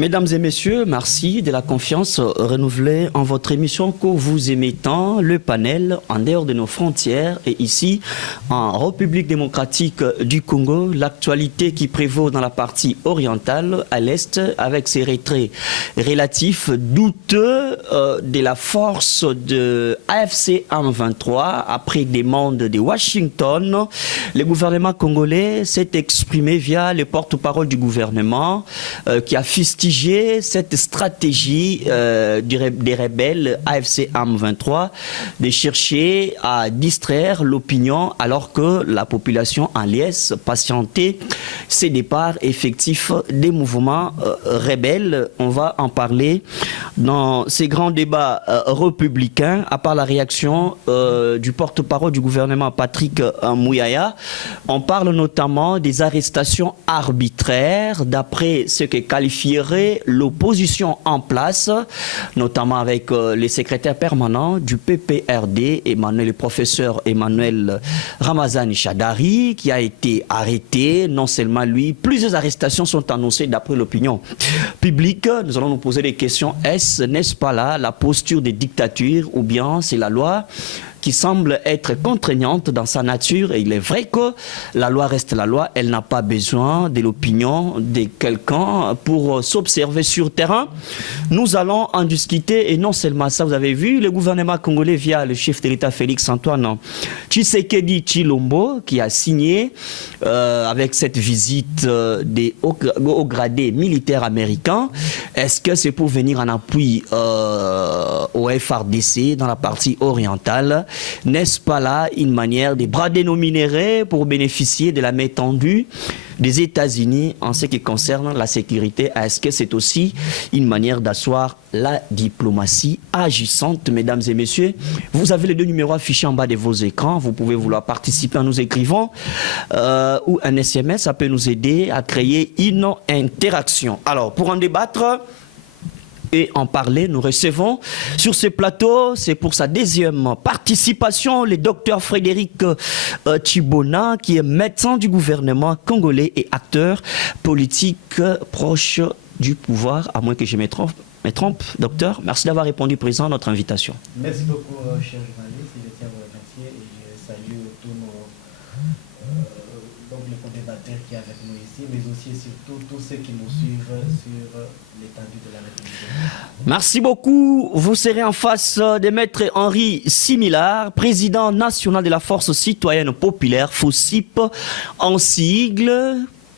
Mesdames et messieurs, merci de la confiance renouvelée en votre émission que vous aimez tant, le panel en dehors de nos frontières et ici en République démocratique du Congo, l'actualité qui prévaut dans la partie orientale à l'est avec ses retraits relatifs douteux de la force de AFC M23 après demande de Washington. Le gouvernement congolais s'est exprimé via le porte-parole du gouvernement qui a fustigé cette stratégie des rebelles AFC M23 de chercher à distraire l'opinion alors que la population en liesse patientait ces départs effectifs des mouvements rebelles. On va en parler dans ces grands débats républicains, à part la réaction du porte-parole du gouvernement Patrick Mouyaya. On parle notamment des arrestations arbitraires d'après ce que qualifierait l'opposition en place, notamment avec les secrétaires permanents du PPRD, le professeur Emmanuel Ramazani Chadari, qui a été arrêté. Non seulement lui, plusieurs arrestations sont annoncées d'après l'opinion publique. Nous allons nous poser des questions. N'est-ce pas là la posture des dictatures ou bien c'est la loi qui semble être contraignante dans sa nature? Et il est vrai que la loi reste la loi, elle n'a pas besoin de l'opinion de quelqu'un pour s'observer sur terrain. Nous allons en discuter et non seulement ça, vous avez vu, le gouvernement congolais via le chef de l'État Félix-Antoine Tshisekedi Tshilombo qui a signé avec cette visite des hauts gradés militaires américains. Est-ce que c'est pour venir en appui au FRDC dans la partie orientale? N'est-ce pas là une manière de brader nos minéraux pour bénéficier de la main tendue des États-Unis en ce qui concerne la sécurité? Est-ce que c'est aussi une manière d'asseoir la diplomatie agissante? Mesdames et messieurs, vous avez les deux numéros affichés en bas de vos écrans. Vous pouvez vouloir participer en nous écrivant ou un SMS, ça peut nous aider à créer une interaction. Alors, pour en débattre et en parler, nous recevons sur ce plateau, c'est pour sa deuxième participation, le docteur Frédéric Tshibona, qui est médecin du gouvernement congolais et acteur politique proche du pouvoir, à moins que je me trompe. Docteur, merci d'avoir répondu présent à notre invitation. Merci beaucoup, cher journaliste, je tiens à vous remercier et je salue tous les co-débatteurs qui sont avec nous ici, mais aussi et surtout tous ceux qui nous suivent sur l'étendue de la République. Merci beaucoup. Vous serez en face de Maître Henri Similar, président national de la Force citoyenne populaire, FOCIP, en sigle,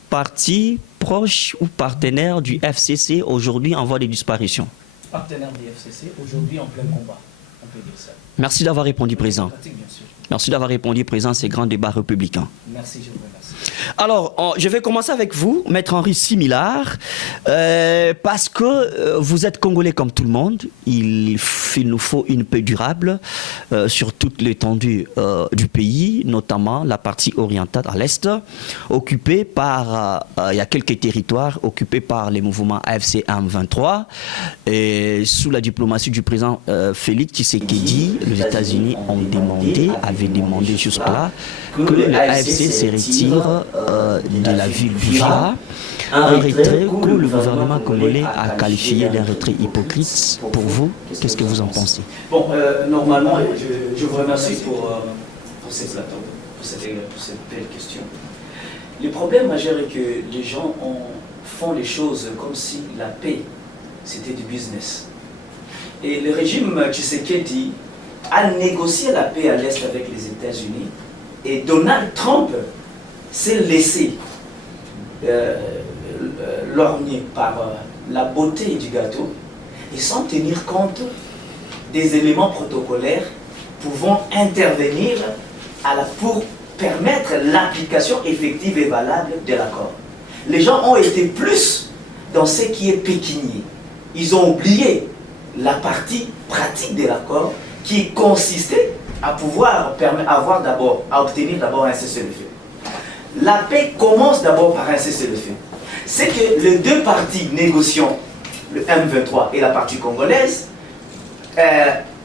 parti proche ou partenaire du FCC, aujourd'hui en voie de disparition. Partenaire du FCC, aujourd'hui en plein combat, on peut dire ça. Merci d'avoir répondu présent. Merci d'avoir répondu présent à ces grands débats républicains. Merci, je vous remercie. Alors, je vais commencer avec vous, Maître Henri Similar, parce que vous êtes Congolais comme tout le monde. Il nous faut une paix durable sur toute l'étendue du pays, notamment la partie orientale à l'est, occupée par, il y a quelques territoires occupés par les mouvements AFC M23. Et sous la diplomatie du président Félix Tshisekedi, les États-Unis avaient demandé jusque-là que l'AFC se retire de la ville d'Uvira, un retrait que le gouvernement congolais a qualifié d'un retrait hypocrite. Pour vous, qu'est-ce que vous en pensez? Bon, normalement, je vous remercie pour ces plateaux, pour cette belle question. Le problème majeur est que les gens font les choses comme si la paix, c'était du business. Et le régime Tshisekedi a négocié la paix à l'Est avec les États-Unis et Donald Trump s'est laissé lorgner par la beauté du gâteau et sans tenir compte des éléments protocolaires pouvant intervenir pour permettre l'application effective et valable de l'accord. Les gens ont été plus dans ce qui est pécunier. Ils ont oublié la partie pratique de l'accord qui consistait à pouvoir obtenir d'abord un cessez-le-feu. La paix commence d'abord par un cessez-le-feu. C'est que les deux parties négociant, le M23 et la partie congolaise,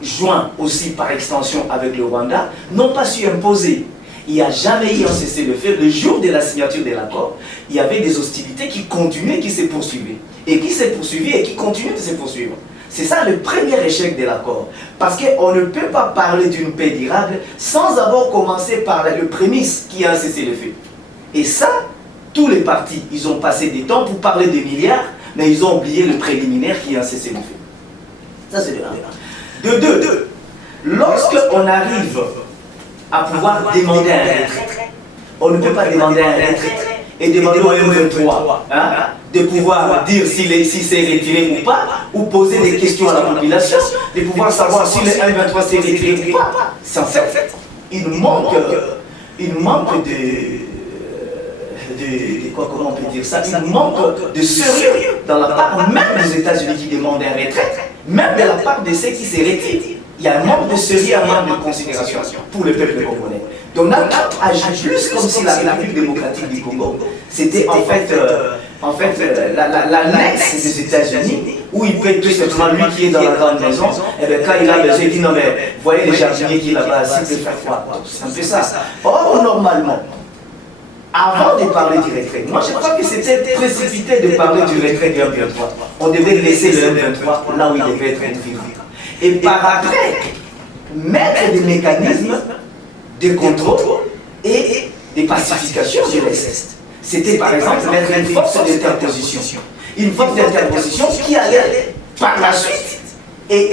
joints aussi par extension avec le Rwanda, n'ont pas su imposer il n'y a jamais eu un cessez-le-feu. Le jour de la signature de l'accord, il y avait des hostilités qui continuaient, qui se poursuivaient. Et qui se poursuivaient et qui continuent de se poursuivre. C'est ça le premier échec de l'accord. Parce qu'on ne peut pas parler d'une paix durable sans avoir commencé par le prémisse qui a un cessez-le-feu. Et ça, tous les partis, ils ont passé des temps pour parler des milliards, mais ils ont oublié le préliminaire qui a un cessez-le-feu. Ça, c'est de un. De deux, lorsqu'on arrive à pouvoir demander un retrait, on ne peut pas demander un retrait et demander au M23 de pouvoir dire si c'est retiré ou pas, ou poser des questions à la population, de pouvoir savoir si le M23 s'est retiré ou pas. C'est en fait, il manque comment on peut dire ça, il manque de sérieux dans la part même des États-Unis qui demandent un retrait, même de la part de ceux qui se retirent. Il y a un manque de sérieux, un manque de considération pour le peuple congolais. Donald Trump agit plus comme si la République démocratique du Congo, c'était en fait l'annexe des États-Unis, où il peut tout simplement, lui qui est dans la grande maison, et bien quand il a besoin, il dit non mais, voyez les jardiniers qui est là-bas, s'il peut faire froid. C'est un peu ça. Or, normalement, avant de parler du retrait, moi je crois que c'était précipité de parler du retrait du M23. On devait laisser le M23 là où il devait être vivant. Et par après, mettre des mécanismes de contrôle et de pacification de l'Est. C'était par exemple mettre une force d'interposition. Une force d'interposition qui allait par la suite, et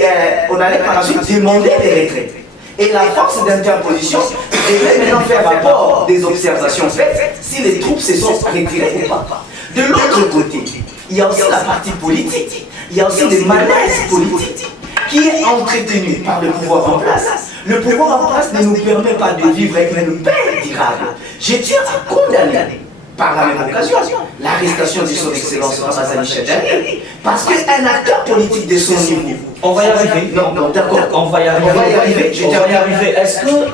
on allait par la suite demander des retraits. Et la force d'interposition devait maintenant faire rapport des observations faites si les troupes se sont retirées ou pas. De l'autre côté, il y a aussi la partie politique, il y a aussi des malaises politiques qui est entretenu par le pouvoir en place. Le pouvoir en place ne nous permet pas de vivre avec une paix durable. Je tiens à condamner, par la même occasion, l'arrestation de son Excellence Ramazani Chadari, parce qu'un acteur politique de son niveau... On va y arriver. Non, d'accord. On va y arriver. On va y arriver. On va y arriver. Est-ce que,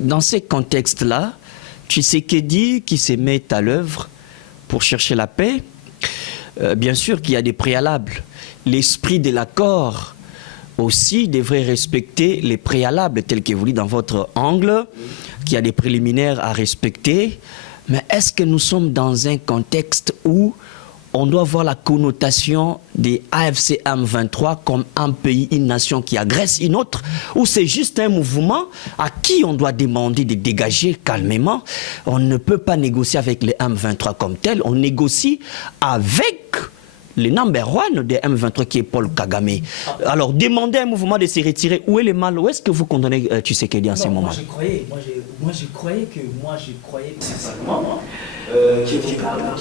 dans ces contextes-là, Tshisekedi qui se met à l'œuvre pour chercher la paix, bien sûr qu'il y a des préalables. L'esprit de l'accord aussi devrait respecter les préalables tels que vous dites dans votre angle, qu'il y a des préliminaires à respecter. Mais est-ce que nous sommes dans un contexte où on doit voir la connotation des AFC M23 comme un pays, une nation qui agresse une autre, ou c'est juste un mouvement à qui on doit demander de dégager calmement? On ne peut pas négocier avec les M23 comme tel, on négocie avec le number one des M23 qui est Paul Kagame. Alors, demander à un mouvement de se retirer, où est le mal? Où est-ce que vous condamnez Tshisekedi en ce moment? Moi, je croyais que c'est seulement que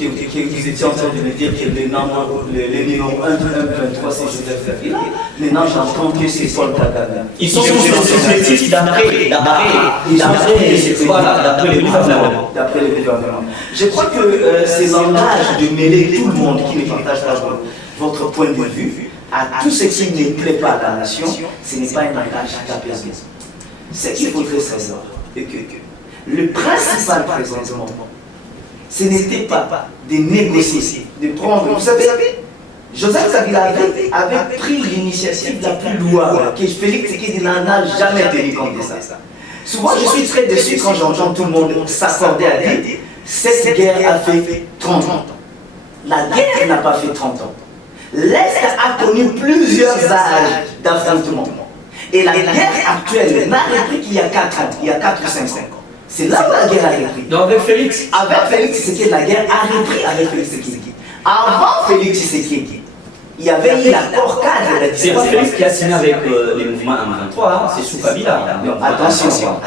vous étiez en train de me dire que le numéro 1 de M23 c'est Joseph Kabila. Maintenant, j'entends que c'est Paul Kagame. Ils sont supplétifs d'après le gouvernement. D'après le gouvernement. Je crois que ce langage de mêler tout le monde qui ne partage pas votre point de vue à tout ce qui ne plaît pas à la nation, ce n'est pas un langage d'apaisement. Ce qu'il faudrait savoir est que le principal présentement, ce n'était pas de négocier, de prendre. Vous savez, Joseph Kabila avait pris l'initiative la plus louable, que Félix Tshisekedi n'en a jamais tenu compte de ça. Souvent, je suis très déçu quand j'entends tout le monde s'accorder à dire cette guerre a fait 30 ans. La guerre n'a pas fait 30 ans. L'Est a connu plusieurs âges d'affrontement. Et la guerre actuelle n'a repris qu'il y a 4 ans, il y a 4 ou 5 ans. C'est là où la guerre a repris. Donc avec Félix? Avec Félix Tshisekedi, la guerre a repris avec Félix Tshisekedi. Avant Félix Tshisekedi, il y avait eu l'accord cadre de C'est pas Félix qui a signé avec les mouvements M23, c'est sous Kabila. Attention.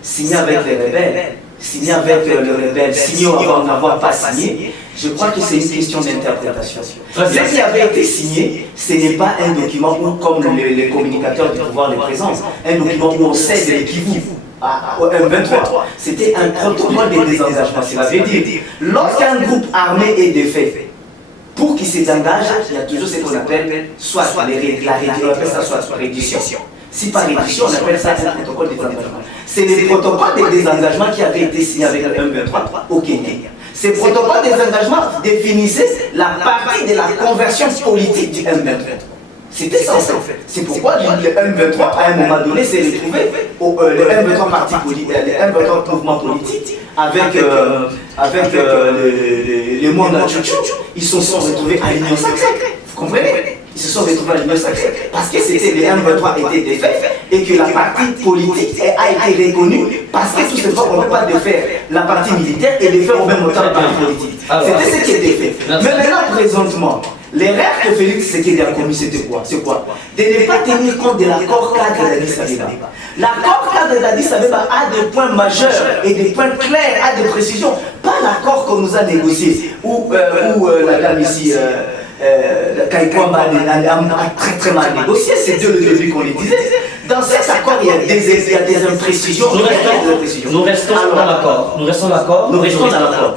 Signé avec les rebelles. Signé avec le rebelle, signé avant n'avoir pas signé, je crois que c'est une question d'interprétation. Ce qui avait été signé, ce n'est pas un document où, comme les communicateurs du pouvoir le présentent, un document où on cède les Kivu au M23. C'était un protocole de désengagement. Cela veut dire, lorsqu'un groupe armé est défait, pour qu'il s'engage, il y a toujours ce qu'on appelle soit la réduction. Si par réduction, on appelle ça un protocole de désengagement. C'est le protocole de désengagement qui avait été signé avec le M23 au Kenya. Ces protocoles de désengagement définissaient la partie de la conversion politique du M23. C'était ça en fait. C'est pourquoi le M23, à un moment donné, s'est retrouvé, le M23 parti politique, le M23 mouvement politique, avec les membres Tchouchou, ils se sont retrouvés à l'Union sacrée. Vous comprenez? Ils se sont retrouvés à l'Union sacrée parce que c'était les M23 étaient défaits et que la partie politique a été reconnue parce que tout simplement on ne peut pas défaire la partie militaire et défaire au même temps la partie politique. C'était ce qui était fait. Mais maintenant, présentement, l'erreur que Félix Tshisekedi a commis, c'était quoi? C'est quoi? De ne pas tenir compte de l'accord cadre d'Addis Abeba. L'accord cadre d'Addis Abeba a des points majeurs et des points clairs, a des précisions. Pas l'accord qu'on nous a négocié, où la dame ici, Kaikwamba a très mal négocié, c'est dès le début qu'on les disait. Dans cet accord, il y a des imprécisions. Nous restons dans l'accord. Nous restons d'accord.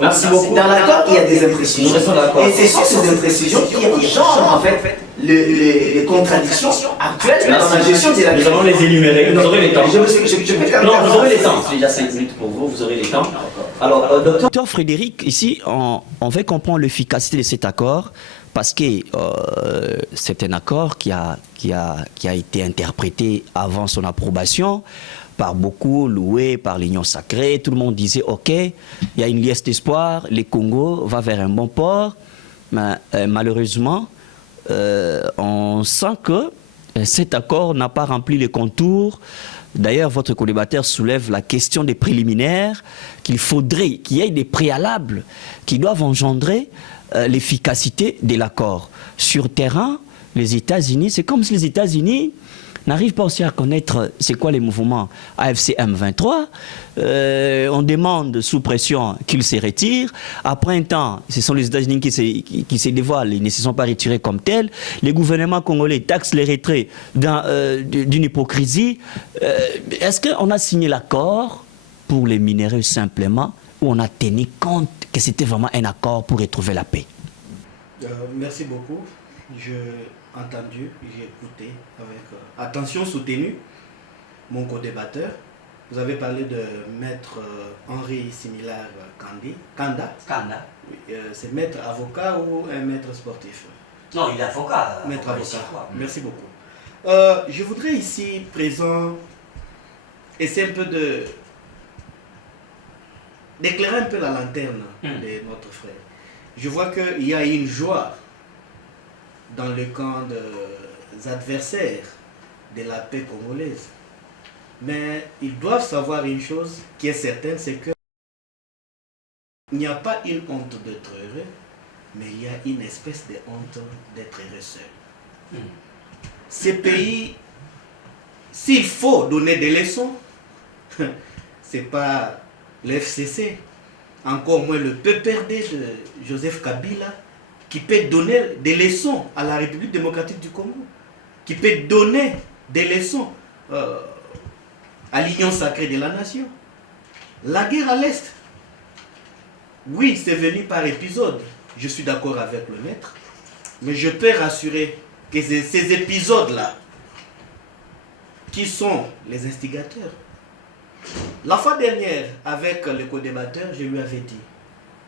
Merci beaucoup. Dans l'accord, il y a des imprécisions. Nous restons d'accord. Et ce sont ces imprécisions qui engendrent en fait les contradictions actuelles dans la gestion de la Nous allons les énumérer. Vous aurez les temps. Non, vous aurez les temps. C'est déjà 5 minutes pour vous. Vous aurez les temps. Alors, docteur Frédéric, ici, on veut comprendre l'efficacité de cet accord. Parce que c'est un accord qui a été interprété avant son approbation par beaucoup, loué par l'Union sacrée. Tout le monde disait, OK, il y a une liesse d'espoir, le Congo va vers un bon port. Mais malheureusement, on sent que cet accord n'a pas rempli les contours. D'ailleurs, votre collimateur soulève la question des préliminaires, qu'il faudrait qu'il y ait des préalables qui doivent engendrer l'efficacité de l'accord. Sur terrain, les États-Unis, c'est comme si les États-Unis n'arrivent pas aussi à connaître c'est quoi les mouvements AFC M23. On demande sous pression qu'ils se retirent. Après un temps, ce sont les États-Unis qui se dévoilent, ils ne se sont pas retirés comme tels. Les gouvernements congolais taxent les retraits d'une hypocrisie. Est-ce qu'on a signé l'accord pour les minéraux simplement, ou on a tenu compte que c'était vraiment un accord pour retrouver la paix? Merci beaucoup. J'ai entendu, j'ai écouté avec attention soutenue mon co-débatteur. Vous avez parlé de maître Henri Similar Kanda. Oui, c'est maître avocat ou un maître sportif? Non, il est avocat. Maître avocat. Merci beaucoup. Je voudrais ici présent essayer un peu d'éclairer un peu la lanterne de notre frère. Je vois qu'il y a une joie dans le camp des adversaires de la paix congolaise. Mais ils doivent savoir une chose qui est certaine, c'est que il n'y a pas une honte d'être heureux, mais il y a une espèce de honte d'être heureux seul. Ces pays, s'il faut donner des leçons, c'est pas l'FCC, encore moins le PPRD de Joseph Kabila, qui peut donner des leçons à la République démocratique du Congo, qui peut donner des leçons à l'Union sacrée de la nation. La guerre à l'Est, oui, c'est venu par épisode. Je suis d'accord avec le maître, mais je peux rassurer que ces épisodes-là, qui sont les instigateurs. La fois dernière, avec le co-débatteur, je lui avais dit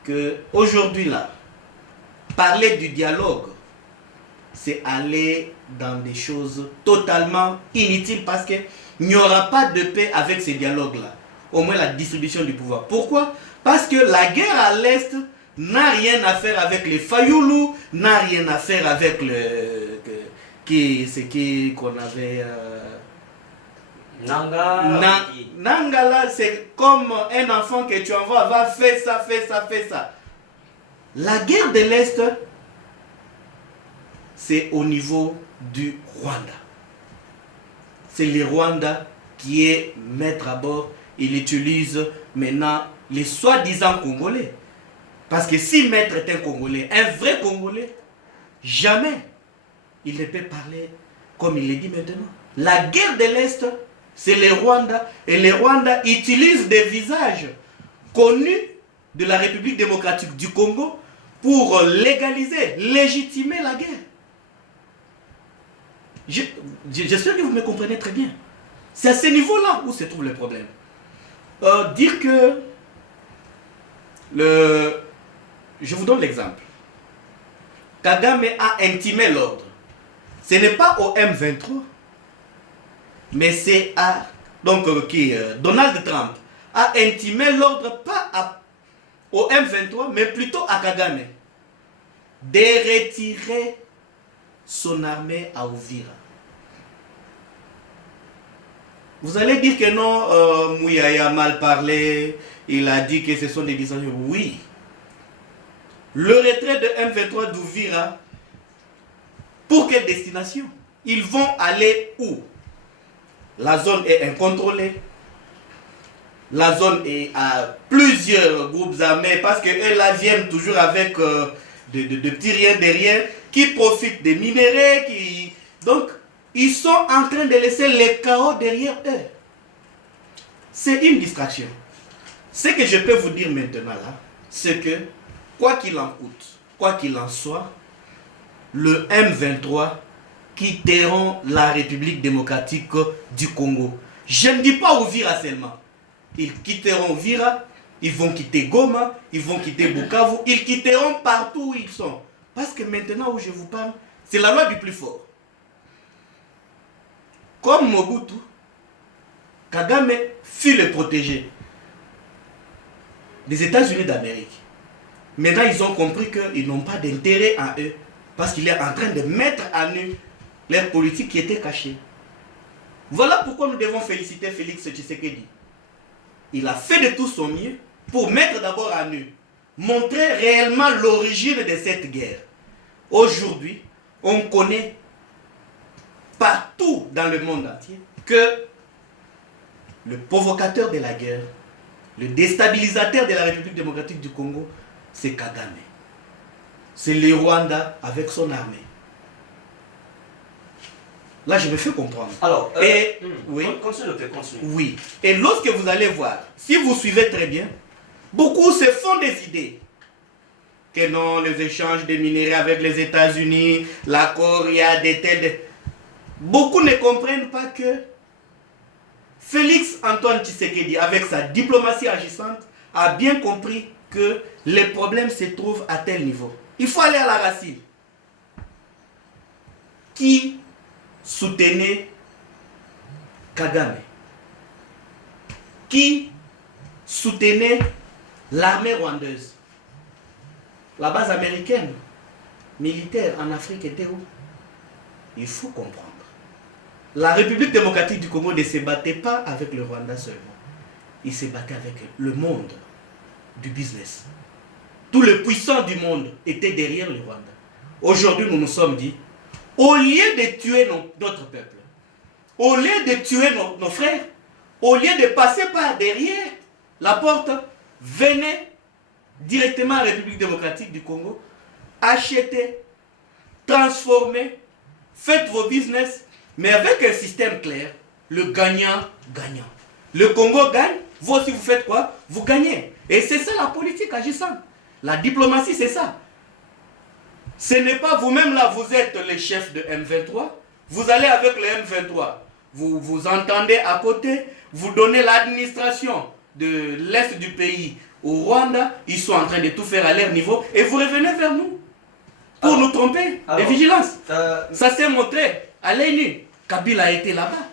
que aujourd'hui là, parler du dialogue, c'est aller dans des choses totalement inutiles parce qu'il n'y aura pas de paix avec ces dialogues-là. Au moins la distribution du pouvoir. Pourquoi? Parce que la guerre à l'Est n'a rien à faire avec les Fayoulou, n'a rien à faire avec ce qu'on avait... Nanga là, c'est comme un enfant que tu envoies, va faire ça, fais ça, fais ça. La guerre de l'Est, c'est au niveau du Rwanda. C'est le Rwanda qui est maître à bord. Il utilise maintenant les soi-disant Congolais. Parce que si maître est un Congolais, un vrai Congolais, jamais il ne peut parler comme il le dit maintenant. La guerre de l'Est, c'est le Rwanda. Et le Rwanda utilise des visages connus de la République démocratique du Congo pour légaliser, légitimer la guerre. J'espère que vous me comprenez très bien. C'est à ce niveau-là où se trouve le problème. Dire que... Je vous donne l'exemple. Kagame a intimé l'ordre Ce n'est pas au M23, mais c'est à... Donc, Donald Trump a intimé l'ordre pas au M23, mais plutôt à Kagame, de retirer son armée à Uvira. Vous allez dire que non, Mouyaya a mal parlé, il a dit que ce sont des distractions. Oui. Le retrait de M23 d'Uvira, pour quelle destination? Ils vont aller où? La zone est incontrôlée. La zone est à plusieurs groupes armés parce qu'eux là viennent toujours avec de petits riens derrière qui profitent des minéraux. Donc, ils sont en train de laisser les chaos derrière eux. C'est une distraction. Ce que je peux vous dire maintenant là, c'est que, quoi qu'il en coûte, quoi qu'il en soit, le M23 quitteront la République démocratique du Congo. Je ne dis pas Uvira seulement. Ils quitteront Uvira, ils vont quitter Goma, ils vont quitter Bukavu, ils quitteront partout où ils sont. Parce que maintenant où je vous parle, c'est la loi du plus fort. Comme Mobutu, Kagame fut le protégé des États-Unis d'Amérique. Maintenant, ils ont compris qu'ils n'ont pas d'intérêt à eux parce qu'il est en train de mettre à nu leur politique qui était cachée. Voilà pourquoi nous devons féliciter Félix Tshisekedi. Il a fait de tout son mieux pour mettre d'abord à nu, montrer réellement l'origine de cette guerre. Aujourd'hui, on connaît partout dans le monde entier que le provocateur de la guerre, le déstabilisateur de la République démocratique du Congo, c'est Kagame. C'est le Rwanda avec son armée. Là, je me fais comprendre. Alors, oui. Continue. Oui. Et lorsque vous allez voir, si vous suivez très bien, beaucoup se font des idées. Que non, les échanges de minéraux avec les États-Unis, l'accord, il y a des tels... Beaucoup ne comprennent pas que Félix Antoine Tshisekedi, avec sa diplomatie agissante, a bien compris que les problèmes se trouvent à tel niveau. Il faut aller à la racine. Qui soutenait Kagame? Qui soutenait l'armée rwandaise? La base américaine, militaire en Afrique était où? Il faut comprendre. La République démocratique du Congo ne se battait pas avec le Rwanda seulement. Il se battait avec le monde du business. Tous les puissants du monde étaient derrière le Rwanda. Aujourd'hui, nous nous sommes dit, au lieu de tuer notre peuple, au lieu de tuer nos frères, au lieu de passer par derrière la porte, venez directement à la République démocratique du Congo, achetez, transformez, faites vos business, mais avec un système clair, le gagnant-gagnant. Le Congo gagne, vous aussi vous faites quoi? Vous gagnez. Et c'est ça la politique agissante. La diplomatie, c'est ça. Ce n'est pas vous-même là, vous êtes le chef de M23, vous allez avec le M23, vous entendez à côté, vous donnez l'administration de l'Est du pays au Rwanda, ils sont en train de tout faire à leur niveau, et vous revenez vers nous pour nous tromper. Et vigilance. Ça s'est montré à l'œil nu. Kabila a été là-bas.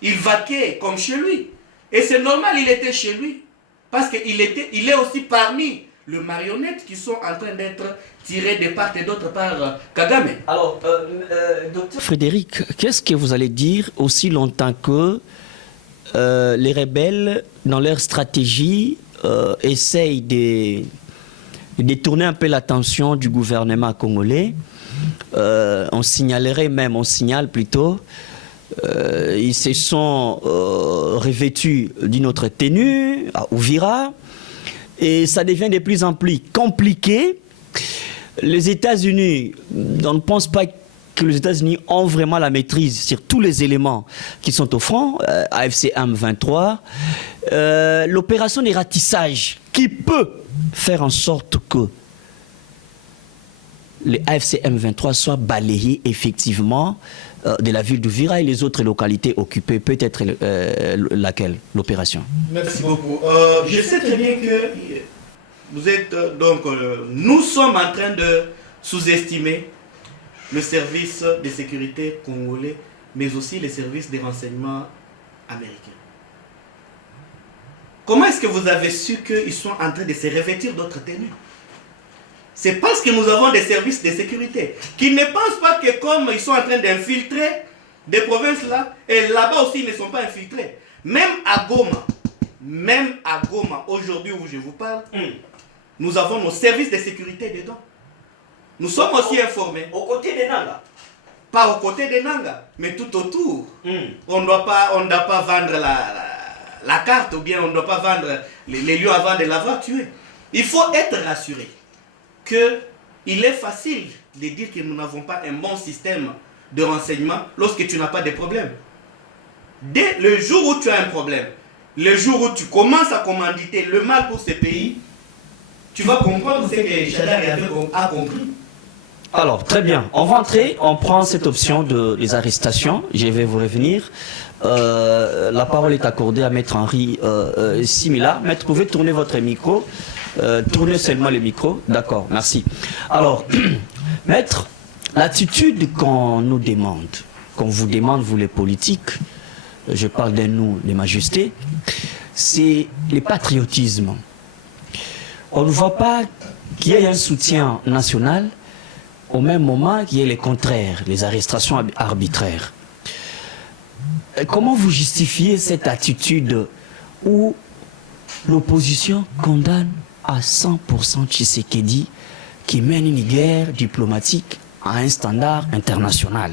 Il vaquait comme chez lui. Et c'est normal, il était chez lui. Parce qu'il est aussi parmi les marionnettes qui sont en train d'être tirées de part et d'autre par Kagame. Alors, docteur Frédéric, qu'est-ce que vous allez dire aussi longtemps que les rebelles, dans leur stratégie, essayent de détourner un peu l'attention du gouvernement congolais? On signale plutôt, ils se sont revêtus d'une autre tenue à Uvira et ça devient de plus en plus compliqué. Les États-Unis, on ne pense pas que les États-Unis ont vraiment la maîtrise sur tous les éléments qui sont au front, AFC M23, l'opération des ratissages qui peut faire en sorte que les AFC M23 soient balayés effectivement de la ville d'Uvira et les autres localités occupées, peut-être laquelle, l'opération? Merci beaucoup. Je sais très bien que vous êtes, nous sommes en train de sous-estimer le service de sécurité congolais, mais aussi les services de renseignement américains. Comment est-ce que vous avez su qu'ils sont en train de se revêtir d'autres tenues? C'est parce que nous avons des services de sécurité qui ne pensent pas que comme ils sont en train d'infiltrer des provinces là, et là-bas aussi ils ne sont pas infiltrés. Même à Goma, aujourd'hui où je vous parle, nous avons nos services de sécurité dedans. Nous sommes aussi informés. Aux côtés des Nanga. Pas aux côtés des Nanga, mais tout autour. On ne doit pas vendre la carte, ou bien on ne doit pas vendre les lieux avant de l'avoir tué. Il faut être rassuré qu'il est facile de dire que nous n'avons pas un bon système de renseignement lorsque tu n'as pas de problème. Dès le jour où tu as un problème, le jour où tu commences à commanditer le mal pour ce pays, tu vas comprendre ce que Chadari a compris. Alors, très bien. On va entrer, on prend cette option des arrestations. Je vais vous revenir. La parole est accordée à Maître Henri Simila. Maître, vous pouvez tourner votre micro. Tournez seulement le micro. D'accord, merci. Alors, Maître, l'attitude qu'on nous demande, qu'on vous demande, vous les politiques, je parle de nous, les majestés, c'est le patriotisme. On ne voit pas qu'il y ait un soutien national au même moment qu'il y ait le contraire, les arrestations arbitraires. Comment vous justifiez cette attitude où l'opposition condamne à 100% Tshisekedi qui mène une guerre diplomatique à un standard international?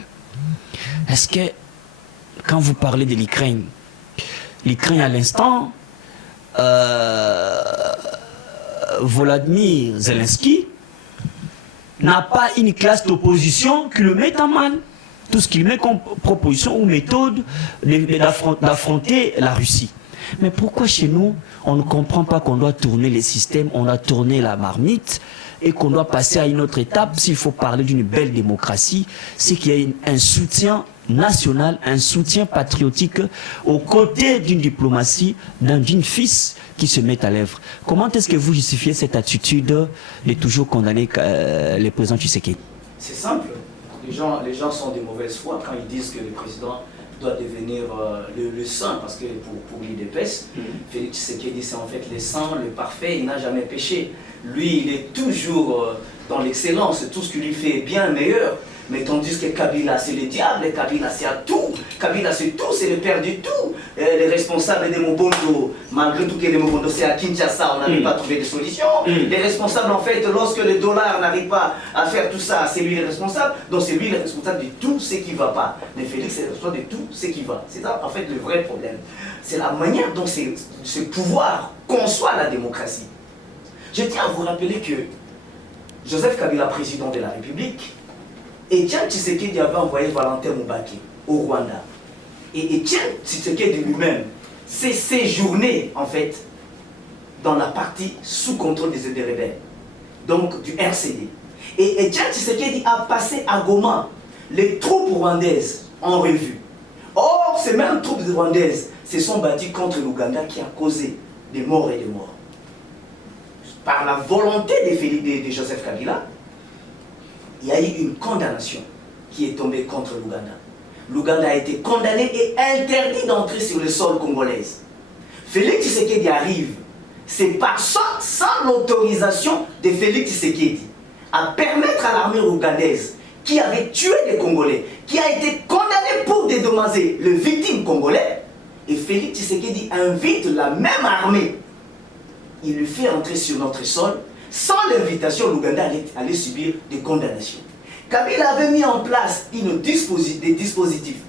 Est-ce que, quand vous parlez de l'Ukraine à l'instant, Volodymyr Zelensky n'a pas une classe d'opposition qui le mette en mal. Tout ce qu'il met comme proposition ou méthode d'affronter la Russie. Mais pourquoi chez nous, on ne comprend pas qu'on doit tourner les systèmes, on a tourné la marmite et qu'on doit passer à une autre étape? S'il faut parler d'une belle démocratie, c'est qu'il y a un soutien national, un soutien patriotique aux côtés d'une diplomatie, d'une fils qui se met à l'œuvre. Comment est-ce que vous justifiez cette attitude de toujours condamner le président Tshisekedi? C'est simple. Les gens sont de mauvaise foi quand ils disent que le président doit devenir le saint, parce que pour l'IDPS, Félix Tshisekedi, c'est en fait le saint, le parfait, il n'a jamais péché. Lui, il est toujours dans l'excellence, tout ce qu'il lui fait est bien meilleur. Mais tandis que Kabila, c'est le diable, Kabila, c'est à tout. Kabila, c'est tout, c'est le père du tout. Les responsables de Mobondo, malgré tout que les Mobondo, c'est à Kinshasa, on n'arrive pas à trouver de solution. Les responsables, en fait, lorsque le dollar n'arrive pas à faire tout ça, c'est lui le responsable. Donc c'est lui le responsable de tout ce qui ne va pas. Mais Félix, c'est le responsable de tout ce qui va. C'est ça, en fait, le vrai problème. C'est la manière dont ce pouvoir conçoit la démocratie. Je tiens à vous rappeler que Joseph Kabila, président de la République, Etienne Tshisekedi avait envoyé Valentin Mubaki au Rwanda. Et Etienne Tshisekedi lui-même s'est séjourné en fait dans la partie sous contrôle des rebelles, donc du RCD. Et Etienne Tshisekedi a passé à Goma les troupes rwandaises en revue. Or, ces mêmes troupes rwandaises se sont battues contre l'Ouganda qui a causé des morts et des morts. Par la volonté de Joseph Kabila, il y a eu une condamnation qui est tombée contre l'Ouganda. L'Ouganda a été condamné et interdit d'entrer sur le sol congolais. Félix Tshisekedi arrive, c'est sans l'autorisation de Félix Tshisekedi, à permettre à l'armée ougandaise, qui avait tué des Congolais, qui a été condamné pour dédommager les victimes congolais, et Félix Tshisekedi invite la même armée. Il le fait entrer sur notre sol. Sans l'invitation, l'Ouganda allait subir des condamnations. Kabila avait mis en place des dispositifs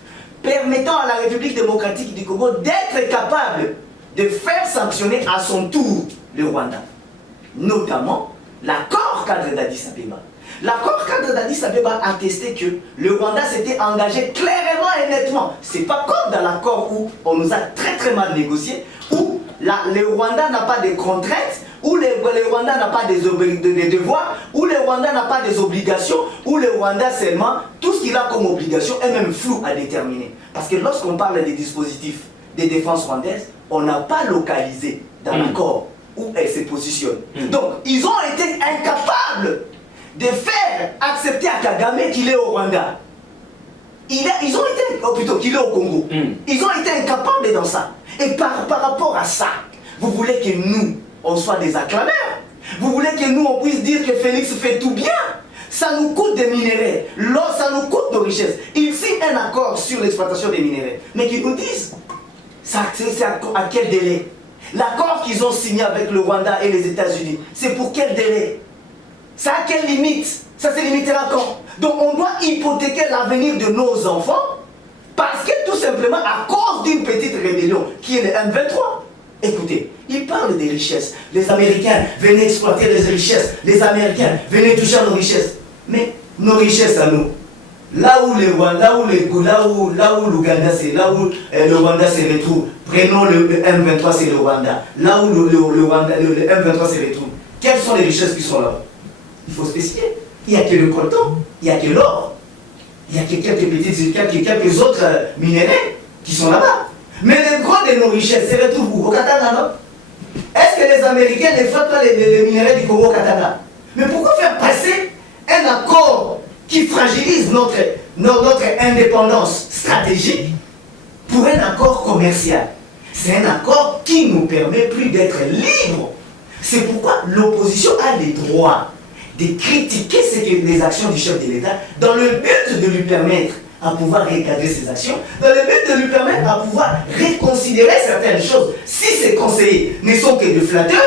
permettant à la République démocratique du Congo d'être capable de faire sanctionner à son tour le Rwanda. Notamment l'accord cadre d'Addis Abeba. L'accord cadre d'Addis Abeba a attesté que le Rwanda s'était engagé clairement et nettement. Ce n'est pas comme dans l'accord où on nous a très mal négocié, où le Rwanda n'a pas de contraintes, où le Rwanda n'a pas des devoirs, où le Rwanda n'a pas des obligations, où le Rwanda seulement, tout ce qu'il a comme obligation est même flou à déterminer. Parce que lorsqu'on parle des dispositifs de défense rwandaises, on n'a pas localisé dans l'accord où elle se positionne. Donc, ils ont été incapables de faire accepter à Kagame qu'il est au Rwanda. Ils ont été, ou plutôt qu'il est au Congo. Ils ont été incapables dans ça. Et par rapport à ça, vous voulez que nous, on soit des acclameurs. Vous voulez que nous, on puisse dire que Félix fait tout bien. Ça nous coûte des minéraux. L'or, ça nous coûte nos richesses. Ils signent un accord sur l'exploitation des minéraux. Mais qu'ils nous disent, c'est à quel délai? L'accord qu'ils ont signé avec le Rwanda et les États-Unis, c'est pour quel délai? C'est à quelle limite? Ça se limitera quand? Donc on doit hypothéquer l'avenir de nos enfants parce que tout simplement à cause d'une petite rébellion qui est le M23. Écoutez, ils parlent des richesses. Les Américains venaient exploiter les richesses. Les Américains venaient toucher à nos richesses. Mais nos richesses à nous, là où l'Ouganda, c'est là où le Rwanda se retrouve. Prenons le M23, c'est le Rwanda. Là où le M23 se retrouve. Quelles sont les richesses qui sont là? Il faut spécifier. Il n'y a que le coltan, il n'y a que l'or, il n'y a que quelques autres minéraux qui sont là-bas. Mais le gros de nos richesses se retrouve où? Au Katanga, non? Est-ce que les Américains ne font pas les minéraux du Congo au Katanga? Mais pourquoi faire passer un accord qui fragilise notre indépendance stratégique pour un accord commercial? C'est un accord qui ne nous permet plus d'être libres. C'est pourquoi l'opposition a les droits de critiquer les actions du chef de l'État dans le but de lui permettre à pouvoir recadrer ses actions, dans le but de lui permettre à pouvoir reconsidérer certaines choses. Si ces conseillers ne sont que des flatteurs,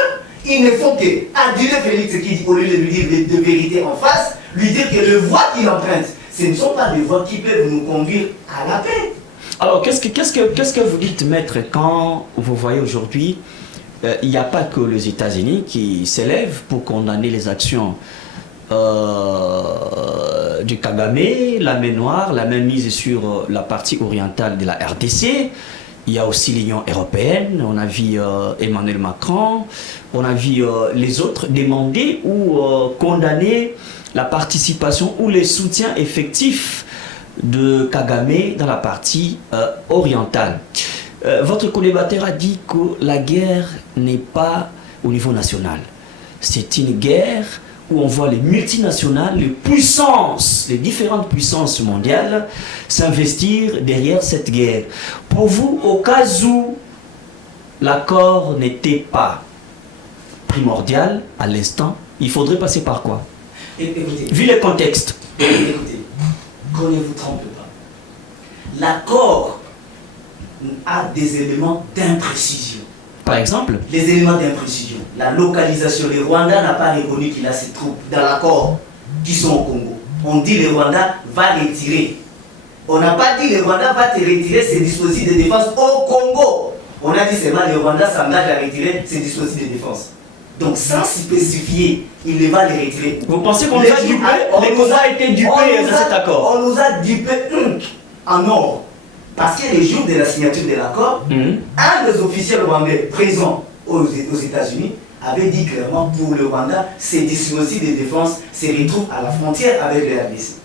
ils ne font que aduler Félix qui, au lieu de lui dire de vérité en face, lui dire que les voies qu'il emprunte, ce ne sont pas des voies qui peuvent nous conduire à la paix. Alors, qu'est-ce que vous dites, maître, quand vous voyez aujourd'hui, il n'y a pas que les États-Unis qui s'élèvent pour condamner les actions du Kagame, la main noire, la main mise sur la partie orientale de la RDC. Il y a aussi l'Union européenne, on a vu Emmanuel Macron, on a vu les autres demander ou condamner la participation ou les soutiens effectifs de Kagame dans la partie orientale. Votre collimateur a dit que la guerre n'est pas au niveau national. C'est une guerre où on voit les multinationales, les puissances, les différentes puissances mondiales s'investir derrière cette guerre. Pour vous, au cas où l'accord n'était pas primordial à l'instant, il faudrait passer par quoi? Écoutez, vu le contexte. Écoutez, qu'on ne vous trompe pas. L'accord a des éléments d'imprécision. Par exemple? Les éléments d'imprécision. La localisation. Le Rwanda n'a pas reconnu qu'il a ses troupes dans l'accord qui sont au Congo. On dit le Rwanda va retirer. On n'a pas dit le Rwanda va te retirer ses dispositifs de défense au Congo. On a dit seulement le Rwanda s'engage à retirer ses dispositifs de défense. Donc sans spécifier, il ne va les retirer. Vous pensez qu'on nous a dupé? Les Congolais ont été dupés dans cet accord? On nous a dupé en or. Parce que les jours de la signature de l'accord, un des officiels rwandais présents aux États-Unis avait dit clairement pour le Rwanda, ces dispositifs de défense se retrouvent à la frontière avec le RDC.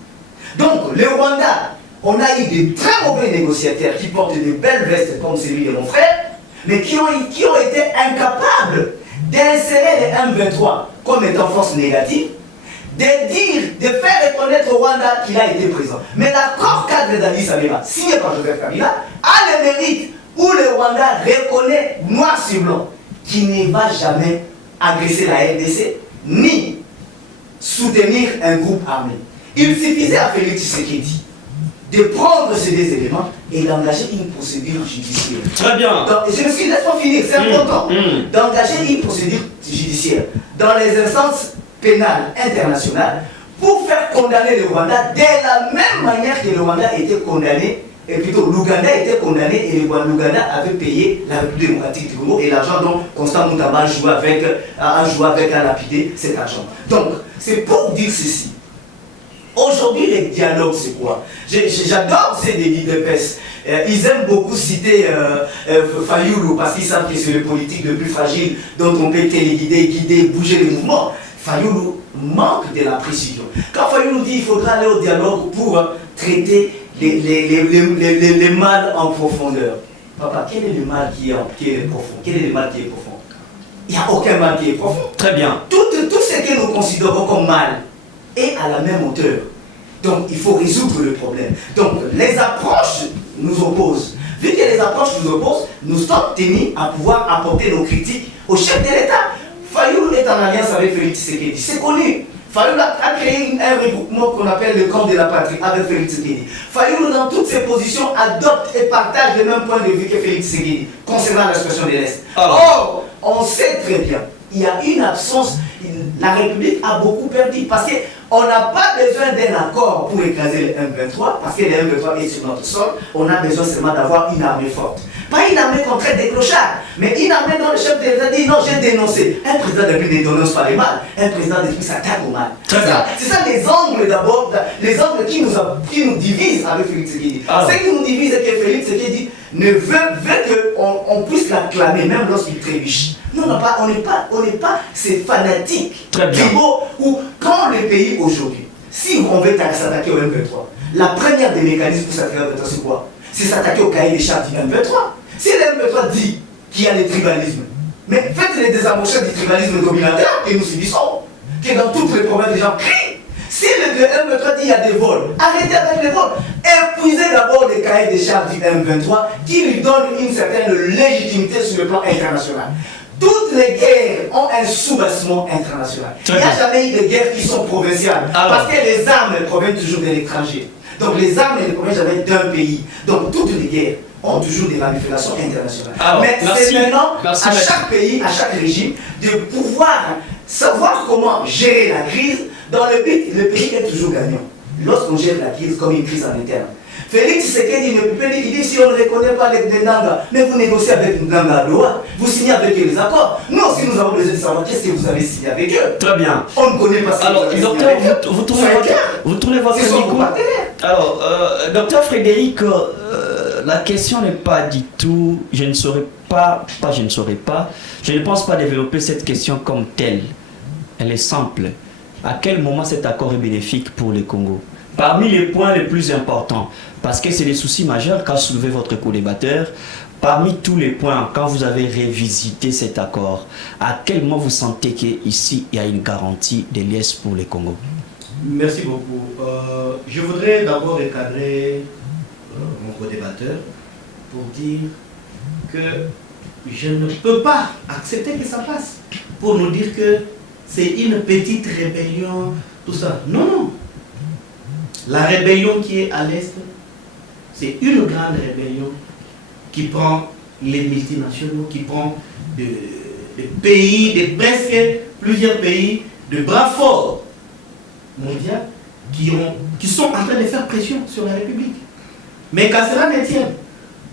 Donc le Rwanda, on a eu de très mauvais négociateurs qui portent de belles vestes comme celui de mon frère, mais qui ont été incapables d'insérer les M23 comme étant force négative, de faire reconnaître au Rwanda qu'il a été présent. Mais l'accord cadre d'Addis Abeba, signé par Joseph Kabila, a le mérite où le Rwanda reconnaît noir sur blanc qu'il ne va jamais agresser la RDC ni soutenir un groupe armé. Il suffisait à Félix Tshisekedi de prendre ces deux éléments et d'engager une procédure judiciaire. Très bien. Donc, je me suis laissé finir, c'est important. D'engager une procédure judiciaire dans les instances pénales internationales pour faire condamner le Rwanda de la même manière que le Rwanda était condamné, et plutôt l'Ouganda était condamné et l'Ouganda avait payé la République démocratique du Congo et l'argent dont Constant Moutamba a joué avec à lapider cet argent. Donc, c'est pour dire ceci. Aujourd'hui, les dialogues, c'est quoi? J'adore ces délits de peste. Ils aiment beaucoup citer Fayoulou parce qu'ils savent que c'est le politique le plus fragile dont on peut téléguider, guider, bouger les mouvements. Fayoulou manque de la précision. Quand Fayoulou dit qu'il faudra aller au dialogue pour traiter les mal en profondeur. Papa, quel est le mal qui est profond? Quel est le mal qui est profond? Il n'y a aucun mal qui est profond. Très bien. Tout ce que nous considérons comme mal est à la même hauteur. Donc il faut résoudre le problème. Donc les approches nous opposent. Vu que les approches nous opposent, nous sommes tenus à pouvoir apporter nos critiques au chef de l'État. Fayoulou est en alliance avec Félix Tshisekedi, c'est connu. Fayoulou a créé un regroupement qu'on appelle le camp de la patrie avec Félix Tshisekedi. Fayoulou, dans toutes ses positions, adopte et partage le même point de vue que Félix Tshisekedi concernant la situation de l'Est. Or, on sait très bien, il y a une absence, la République a beaucoup perdu parce qu'on n'a pas besoin d'un accord pour écraser le M23 parce que le M23 est sur notre sol, on a besoin seulement d'avoir une armée forte. Pas une armée qu'on traite des clochards, mais une armée dont le chef de l'État dit non, j'ai dénoncé. Un président de plus ne dénonce pas les mal, un président de plus s'attaque au mal. C'est ça les angles d'abord, les angles qui nous divisent avec Félix Tshisekedi. Ce qui nous divise, c'est que Félix Tshisekedi ne veut qu'on puisse l'acclamer, même lorsqu'il trébuche. Nous, on n'est pas ces fanatiques tribaux où, quand le pays aujourd'hui, si on veut s'attaquer au M23, la première des mécanismes pour s'attaquer au M23, c'est quoi? C'est s'attaquer au cahier des charges du M23. Si le M23 dit qu'il y a le tribalisme, mais faites les désamorcer du tribalisme dominateur que nous subissons, que dans toutes les provinces les gens crient. Si le M23 dit qu'il y a des vols, arrêtez avec les vols. Épuisez d'abord les cahiers des charges du M23 qui lui donnent une certaine légitimité sur le plan international. Toutes les guerres ont un soubassement international. Il n'y a jamais eu de guerres qui sont provinciales. Parce que les armes proviennent toujours de l'étranger. Donc les armes ne proviennent jamais d'un pays. Donc toutes les guerres ont toujours des ramifications internationales. Mais c'est maintenant à chaque pays, à chaque régime, de pouvoir savoir comment gérer la crise. Dans le but, le pays est toujours gagnant. Lorsqu'on gère la crise comme une crise en interne. Félix Tshisekedi ne peut pas dire, il dit si on ne reconnaît pas les Ndanga, mais vous négociez avec Ndanga à Doha, vous signez avec eux les accords. Nous aussi nous avons besoin de savoir qu'est-ce que vous avez signé avec eux. Très bien. On ne connaît pas ça. Alors, docteur, vous tournez votre micro. Alors, docteur Frédéric, la question n'est pas du tout, je ne pense pas développer cette question comme telle. Elle est simple. À quel moment cet accord est bénéfique pour le Congo? Parmi les points les plus importants, parce que c'est des soucis majeurs qu'a soulevé votre co-débatteur, parmi tous les points, quand vous avez révisité cet accord, à quel moment vous sentez qu'ici, il y a une garantie de l'Est pour le Congo? Merci beaucoup. Je voudrais d'abord recadrer mon co-débatteur pour dire que je ne peux pas accepter que ça passe pour nous dire que c'est une petite rébellion, tout ça. Non, non. La rébellion qui est à l'Est, c'est une grande rébellion qui prend les multinationaux, qui prend des pays, presque plusieurs pays de bras forts mondiaux qui sont en train de faire pression sur la République. Mais qu'à cela ne tienne,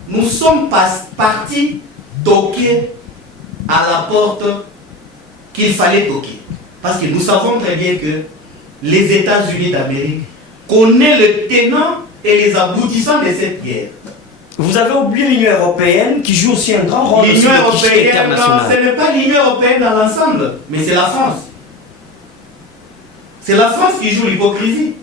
nous sommes partis toquer à la porte qu'il fallait toquer. Parce que nous savons très bien que les États-Unis d'Amérique connaissent le tenant et les aboutissants de cette guerre. Vous avez oublié l'Union européenne qui joue aussi un grand rôle. L'Union européenne, non, ce n'est pas l'Union européenne dans l'ensemble, mais c'est la France. C'est la France qui joue l'hypocrisie.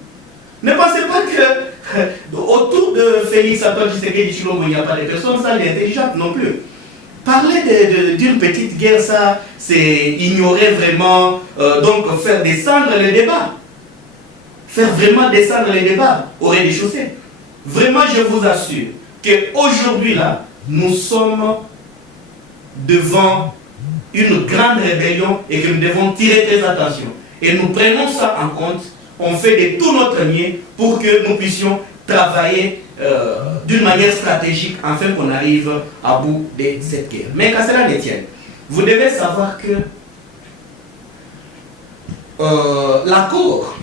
Ne pensez pas que autour de Félix Antoine Tshisekedi Tshilombo, il n'y a pas de personnes ça intelligentes non plus. Parler d'une petite guerre, ça, c'est ignorer vraiment, donc faire descendre les débats. Faire vraiment descendre les débats au rez-de-chaussée. Vraiment, je vous assure qu'aujourd'hui, là, nous sommes devant une grande rébellion et que nous devons tirer très attention. Et nous prenons ça en compte, on fait de tout notre mieux pour que nous puissions travailler d'une manière stratégique afin qu'on arrive à bout de cette guerre. Mais qu'à cela ne tienne, vous devez savoir que l'accord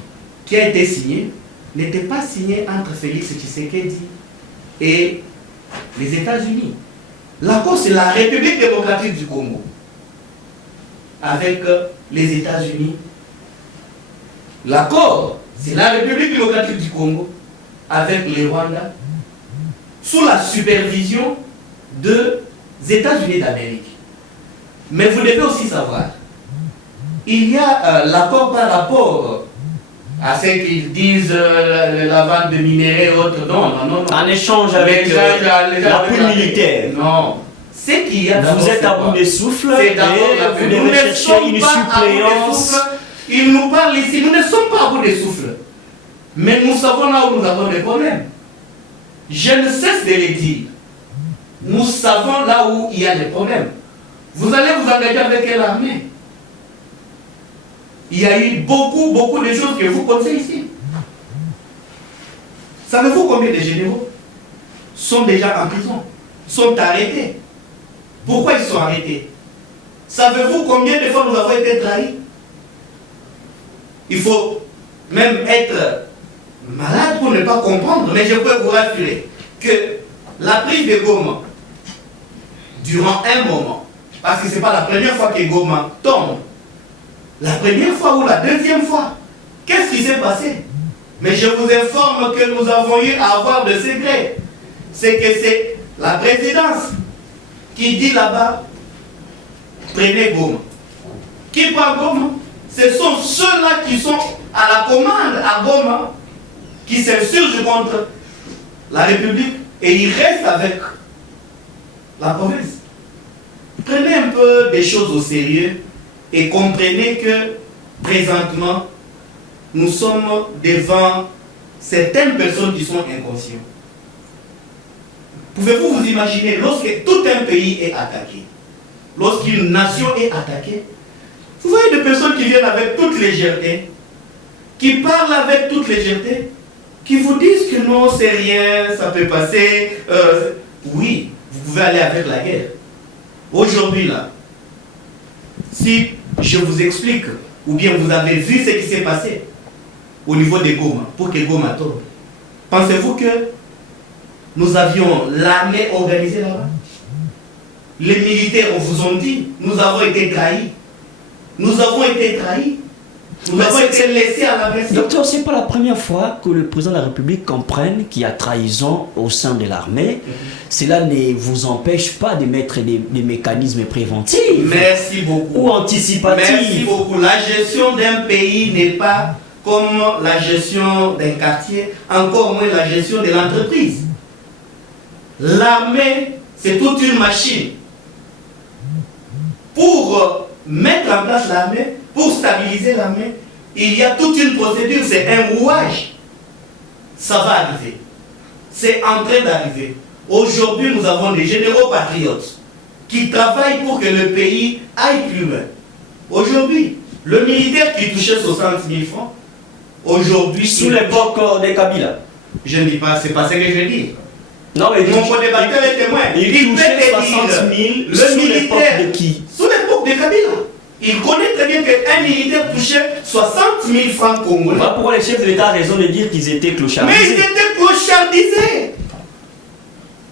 qui a été signé n'était pas signé entre Félix Tshisekedi et les États-Unis. L'accord, c'est la République démocratique du Congo avec les États-Unis. L'accord, c'est la République démocratique du Congo avec le Rwanda sous la supervision des États-Unis d'Amérique. Mais vous devez aussi savoir, il y a l'accord par rapport à ce qu'ils disent la vente de minéraux et autres. Non. En échange avec l'appui militaire. Non. C'est qu'il y a vous êtes à bout de souffle et vous devez chercher une suppléance. Ils nous parlent parle ici, nous ne sommes pas à bout de souffle. Mais nous savons là où nous avons des problèmes. Je ne cesse de le dire. Nous savons là où il y a des problèmes. Vous allez vous engager avec quelle armée? Il y a eu beaucoup de choses que vous connaissez ici. Savez-vous combien de généraux sont déjà en prison, sont arrêtés? Pourquoi ils sont arrêtés? Savez-vous combien de fois nous avons été trahis? Il faut même être malade pour ne pas comprendre, mais je peux vous rassurer que la prise de Goma, durant un moment, parce que ce n'est pas la première fois que Goma tombe, la première fois ou la deuxième fois, qu'est-ce qui s'est passé? Mais je vous informe que nous avons eu à avoir de secrets. C'est que c'est la présidence qui dit là-bas, prenez Goma. Qui prend Goma? Ce sont ceux-là qui sont à la commande à Goma, qui s'insurgent contre la République et ils restent avec la province. Prenez un peu des choses au sérieux et comprenez que présentement, nous sommes devant certaines personnes qui sont inconscientes. Pouvez-vous vous imaginer, lorsque tout un pays est attaqué, lorsqu'une nation est attaquée, vous voyez des personnes qui viennent avec toute légèreté, qui parlent avec toute légèreté, qui vous disent que non, c'est rien, ça peut passer. Oui, vous pouvez aller avec la guerre. Aujourd'hui, là, si je vous explique, ou bien vous avez vu ce qui s'est passé au niveau de Goma, pour que Goma tombe, pensez-vous que nous avions l'armée organisée là-bas? Les militaires vous ont dit, nous avons été trahis. Nous avons été trahis. Nous avons été laissés à la merci. Docteur, ce n'est pas la première fois que le président de la République comprenne qu'il y a trahison au sein de l'armée. Cela ne vous empêche pas de mettre des mécanismes préventifs. Merci beaucoup. Ou anticipatifs. Merci beaucoup. La gestion d'un pays n'est pas comme la gestion d'un quartier, encore moins la gestion de l'entreprise. L'armée, c'est toute une machine. Pour mettre en place l'armée, pour stabiliser l'armée, il y a toute une procédure, c'est un rouage. Ça va arriver. C'est en train d'arriver. Aujourd'hui, nous avons des généraux patriotes qui travaillent pour que le pays aille plus loin. Aujourd'hui, le militaire qui touchait 60 000 francs, aujourd'hui... Sous l'époque des Kabila. Je ne dis pas, c'est pas ce que je dis. Non, mais mon co-débatteur est témoin. Il touchait 60 000 le sous militaire l'époque de qui? Sous l'époque de Kabila. Il connaît très bien qu'un militaire touchait 60 000 francs congolais. Voilà pourquoi les chefs de l'État ont raison de dire qu'ils étaient clochardisés. Mais ils étaient clochardisés.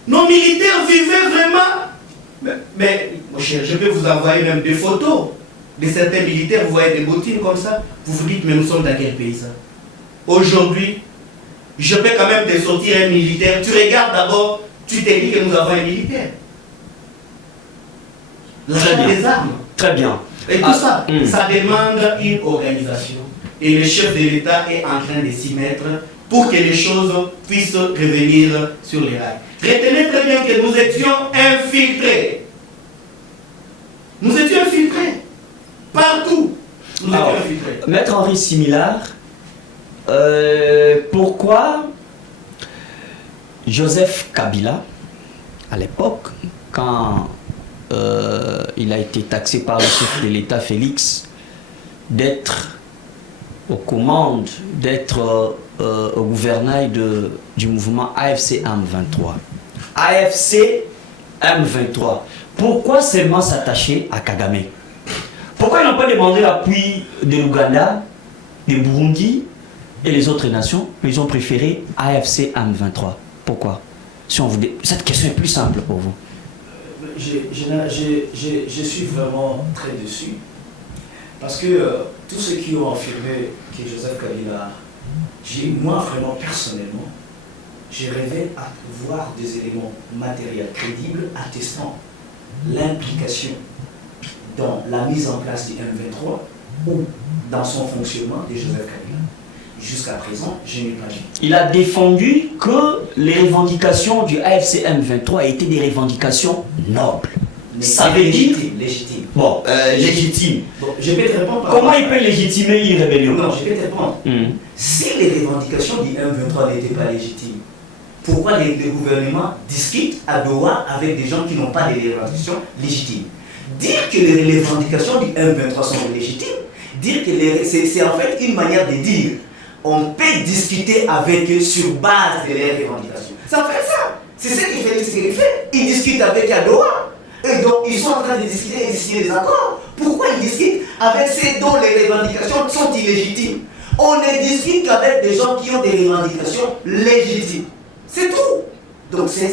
Nos militaires vivaient vraiment... Mais mon cher, je vais vous envoyer même des photos de certains militaires. Vous voyez des bottines comme ça. Vous vous dites, mais nous sommes dans quel pays ça? Aujourd'hui, je peux quand même te sortir un militaire. Tu regardes d'abord, tu te dis que nous avons un militaire. L'achat des armes. Très bien. Et tout ça, ça demande une organisation. Et le chef de l'État est en train de s'y mettre pour que les choses puissent revenir sur les rails. Retenez très bien que nous étions infiltrés. Nous étions infiltrés. Partout. Nous étions infiltrés. Maître Henri Similar, pourquoi Joseph Kabila, à l'époque, quand il a été taxé par le chef de l'État Félix d'être aux commandes, d'être au gouvernail du mouvement AFC M23. AFC M23. Pourquoi seulement s'attacher à Kagame? Pourquoi ils n'ont pas demandé l'appui de l'Ouganda, de Burundi et les autres nations, mais ils ont préféré AFC M23? Pourquoi? Si on vous cette question est plus simple pour vous. Je suis vraiment très déçu parce que tous ceux qui ont affirmé que Joseph Kabila, moi vraiment personnellement, j'ai rêvé à voir des éléments matériels crédibles attestant l'implication dans la mise en place du M23 ou dans son fonctionnement de Joseph Kabila. Jusqu'à présent, je n'ai pas vu. Il a défendu que les revendications du AFC M23 étaient des revendications nobles. Ça veut dire... Légitime. Bon, légitime. Bon, je vais te répondre par Comment rapport à il peut légitimer une rébellion? Non, je vais te répondre. Si les revendications du M23 n'étaient pas légitimes, pourquoi les gouvernements discutent à Doha avec des gens qui n'ont pas des revendications légitimes? Dire que les revendications du M23 sont légitimes, dire que c'est en fait une manière de dire on peut discuter avec eux sur base de leurs revendications. Ça fait ça. C'est ce qu'il fait. Ils discutent avec à Doha. Et donc ils sont en train de discuter et de signer des accords. Pourquoi ils discutent avec ceux dont les revendications sont illégitimes? On ne discute qu'avec des gens qui ont des revendications légitimes. C'est tout. Donc c'est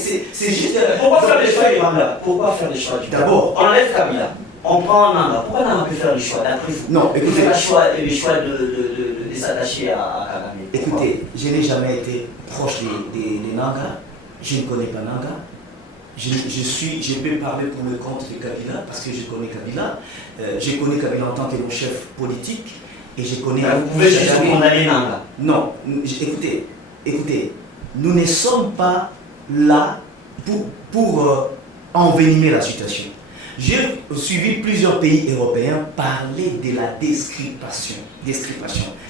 juste... Pourquoi faire des choix du Rwanda? Pourquoi faire des choix du Rwanda? D'abord, on enlève Kabila. On prend Nanga. Pourquoi Nanga peut faire le choix d'après vous? Non, écoutez... Le choix de s'attacher à Kagame. Écoutez, je n'ai jamais été proche des Nanga. Je ne connais pas Nanga. Je peux parler pour le compte de Kabila parce que je connais Kabila. Je connais Kabila en tant que mon chef politique. Et je connais... Vous pouvez juste condamner Nanga? Non, écoutez, nous ne sommes pas là pour envenimer la situation. J'ai suivi plusieurs pays européens parler de la description,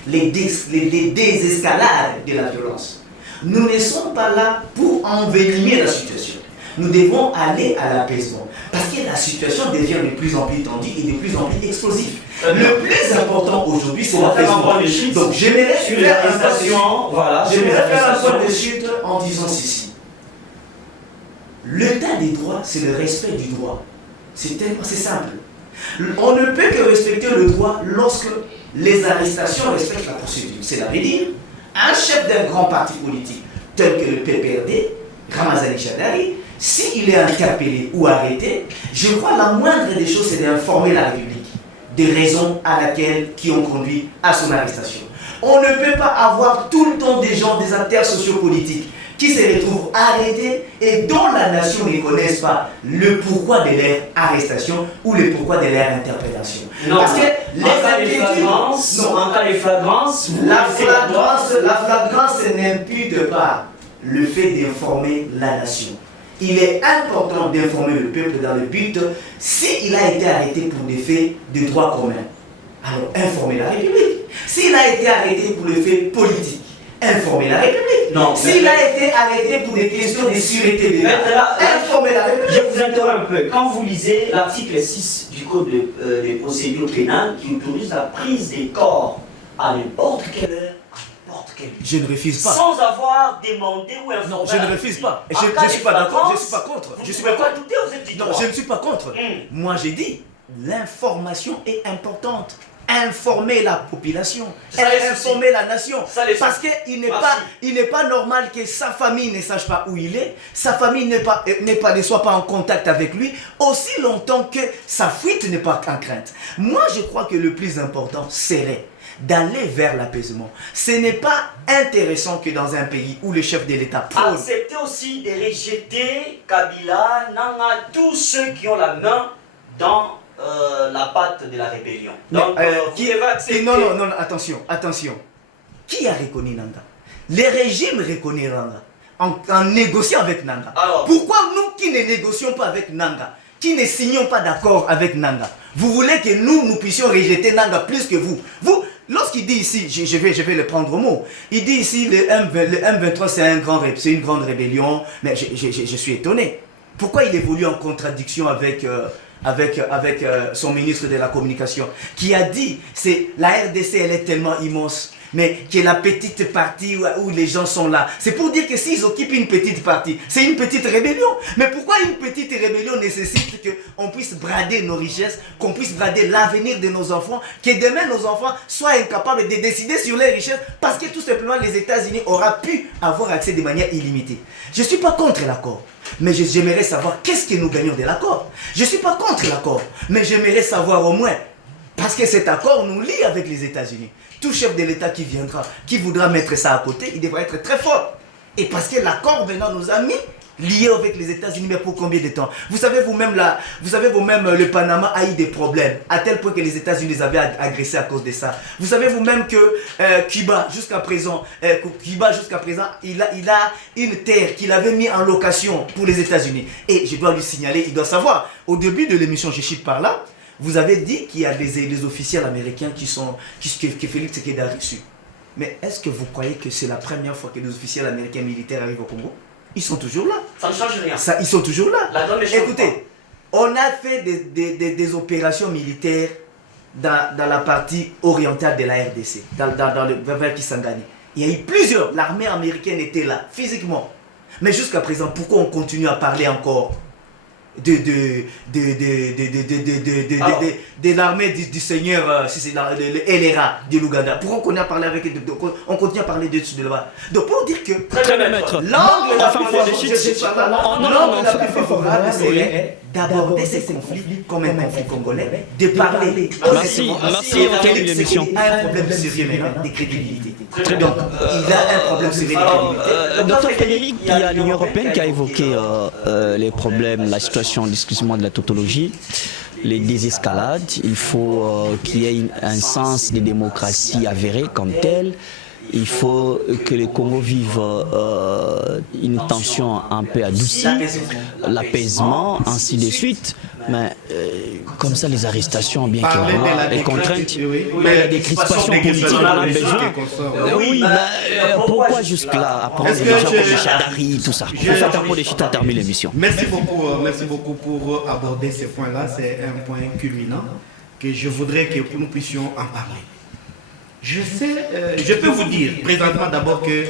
les désescalades de la violence. Nous ne sommes pas là pour envenimer la situation. Nous devons aller à l'apaisement. Parce que la situation devient de plus en plus tendue et de plus en plus explosive. Le plus important aujourd'hui, c'est l'apaisement. Donc, j'aimerais faire un point de chute en disant ceci. L'état des droits, c'est le respect du droit. C'est simple. On ne peut que respecter le droit lorsque les arrestations respectent la procédure. C'est-à-dire, un chef d'un grand parti politique, tel que le PPRD, Ramazani Chadari, s'il est interpellé ou arrêté, je crois la moindre des choses, c'est d'informer la République des raisons qui ont conduit à son arrestation. On ne peut pas avoir tout le temps des gens, des acteurs sociopolitiques qui se retrouvent arrêtés et dont la nation ne connaisse pas le pourquoi de leur arrestation ou le pourquoi de leur interpellation. Non, parce que en cas de flagrance, la flagrance n'impute pas le fait d'informer la nation. Il est important d'informer le peuple dans le but, s'il a été arrêté pour des faits de droit commun, alors informer la République. S'il a été arrêté pour des faits politiques, informer la République. S'il a été arrêté pour des questions de sûreté de l'État, informer la République. Je vous interromps un peu. Quand vous lisez l'article 6 du Code des procédures pénales qui autorise la prise des corps à n'importe quelle heure, je ne refuse pas. Sans avoir demandé ou informé. Non, je ne refuse pas. Je ne suis pas d'accord, je ne suis pas contre. Je suis pas contre. Non, je ne suis pas contre. Moi, j'ai dit, l'information est importante. Informer la population, informer la nation. Parce qu'il n'est pas normal que sa famille ne sache pas où il est, sa famille ne soit pas en contact avec lui, aussi longtemps que sa fuite n'est pas en crainte. Moi, je crois que le plus important serait d'aller vers l'apaisement. Ce n'est pas intéressant que dans un pays où le chef de l'État prône... Accepter aussi de rejeter Kabila, Nanga, tous ceux qui ont la main dans la patte de la rébellion. Donc, non, attention. Qui a reconnu Nanga? Les régimes reconnaissent Nanga en négociant avec Nanga. Alors, pourquoi nous qui ne négocions pas avec Nanga, qui ne signons pas d'accord avec Nanga, vous voulez que nous puissions rejeter Nanga plus que vous? Lorsqu'il dit ici, je vais le prendre au mot, il dit ici le M23 c'est une grande rébellion, mais je suis étonné. Pourquoi il évolue en contradiction avec son ministre de la communication qui a dit c'est la RDC elle est tellement immense mais que la petite partie où les gens sont là, c'est pour dire que s'ils occupent une petite partie, c'est une petite rébellion. Mais pourquoi une petite rébellion nécessite qu'on puisse brader nos richesses, qu'on puisse brader l'avenir de nos enfants, que demain nos enfants soient incapables de décider sur les richesses parce que tout simplement les États-Unis auront pu avoir accès de manière illimitée. Je ne suis pas contre l'accord, mais j'aimerais savoir qu'est-ce que nous gagnons de l'accord. Je ne suis pas contre l'accord, mais j'aimerais savoir au moins, parce que cet accord nous lie avec les États-Unis. Tout chef de l'État qui viendra, qui voudra mettre ça à côté, il devra être très fort. Et parce que l'accord maintenant nous a mis lié avec les États-Unis, mais pour combien de temps? Vous savez vous-même le Panama a eu des problèmes, à tel point que les États-Unis les avaient agressés à cause de ça. Vous savez vous-même que Cuba, jusqu'à présent, il a une terre qu'il avait mis en location pour les États-Unis. Et je dois lui signaler, il doit savoir, au début de l'émission, je chute par là, vous avez dit qu'il y a des officiels américains que Félix Tshisekedi a reçus. Mais est-ce que vous croyez que c'est la première fois que des officiels américains militaires arrivent au Congo? Ils sont toujours là. Ça ne change rien. Ils sont toujours là. Écoutez, pas. on a fait des opérations militaires dans la partie orientale de la RDC, dans le vers Kisangani. Il y a eu plusieurs. L'armée américaine était là, physiquement. Mais jusqu'à présent, pourquoi on continue à parler encore de l'armée du Seigneur, si c'est l'ELRA de l'Ouganda? Pourquoi on continue à parler avec on continue à parler de là-bas? Donc pour dire que Très bien, maître. l'angle la plus favorable serait d'aborder ces conflits comme un conflit congolais, de parler. Merci, on termine l'émission. Il a un problème sérieux maintenant de crédibilité. Donc il a un problème sérieux de crédibilité. Docteur Frédéric, il y a l'Union européenne qui a évoqué les problèmes, la situation, excusez-moi, de la tautologie, les désescalades. Il faut qu'il y ait un sens de démocratie avéré comme tel. Il faut que le Congo vive une tension un peu adoucie, l'apaisement, ainsi de suite. Mais comme ça, les arrestations, bien qu'il y ait les contraintes, mais il y a des crispations politiques en Belgique. Oui, mais pourquoi jusque-là, apprendre des gens comme les Chadari, tout ça? Vous faites un mot de chute à terminer l'émission. Merci beaucoup pour aborder ces points-là. C'est un point culminant que je voudrais que nous puissions en parler. Je peux vous dire présentement d'abord que